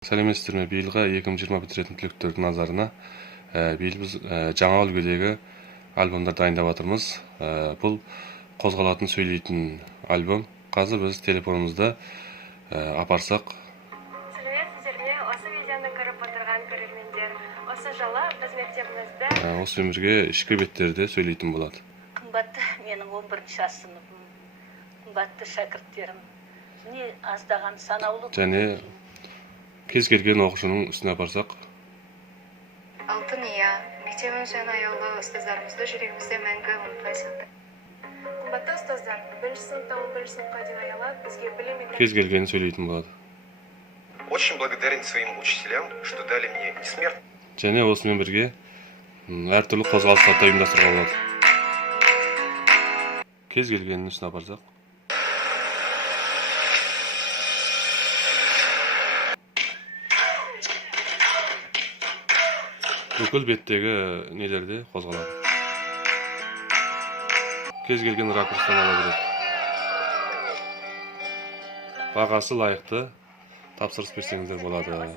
Сәлеметсіздер ме? Биылға 2020 бітіретін түлектердің назарына биыл біз жаңа үлгідегі альбомдар дайындап жатырмыз. Бұл қозғалатын сөйлейтін альбом. Қазір біз телефонымызда апарсақ. Сәлеметсіздер ме? Осы видеоны көріп отырған көрермендер, осы жылы біз мектебімізде Осымен бірге ішкі беттерде сөйлейтін болады. Қымбатты менің 11-ші сыныбым, қымбатты шәкірттерім, не аздаған санаулы Және кез келген оқушының үстіне апарсақ. Алтын ия, мектебіміз және аяулы ұстаздарымызды жүрегімізде мәңгі ұмытпай сақтайық. қымбатты ұстаздар, 1-ші сыныптан 11-ші сыныпқа дейін аялап, бізге білім мен Кез келген сөйлейтін болады. Очень благодарен своим учителям, что дали мне несмертный. Және осымен бірге әртүрлі қозғалыстарды ұйымдастыруға болады. Кез келгеннің үстіне апарсақ. Бүкіл беттегі нелерде қозғалады. Кез келген ракурстан ала береді. Бағасы лайықты тапсырыс берсеңіздер болады.